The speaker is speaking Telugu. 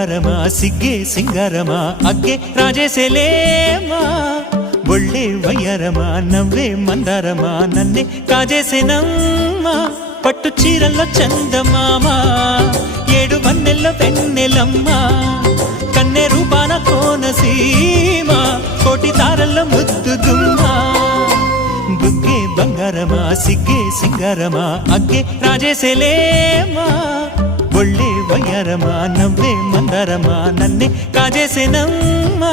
బంగారమా సిగ్గే సింగారమా అగ్గే రాజేసేలేమా ఒళ్ళే వయ్యారమా నవ్వే మందారమా నన్నే కాజేసేనమ్మా పట్టు చీరల్లో చందమామా ఏడు వన్నెల్లో వెన్నెలమ్మా కన్నె రూపాన కోనసీమ కోటి తారల్లో ముద్దుగుమ్మా బుగ్గే బంగారమా సిగ్గే సింగారమా అగ్గే రాజేసేలేమా ఒళ్ళే వయ్యారమా నవ్వే మందారమా నన్నే కాజేసేనమ్మా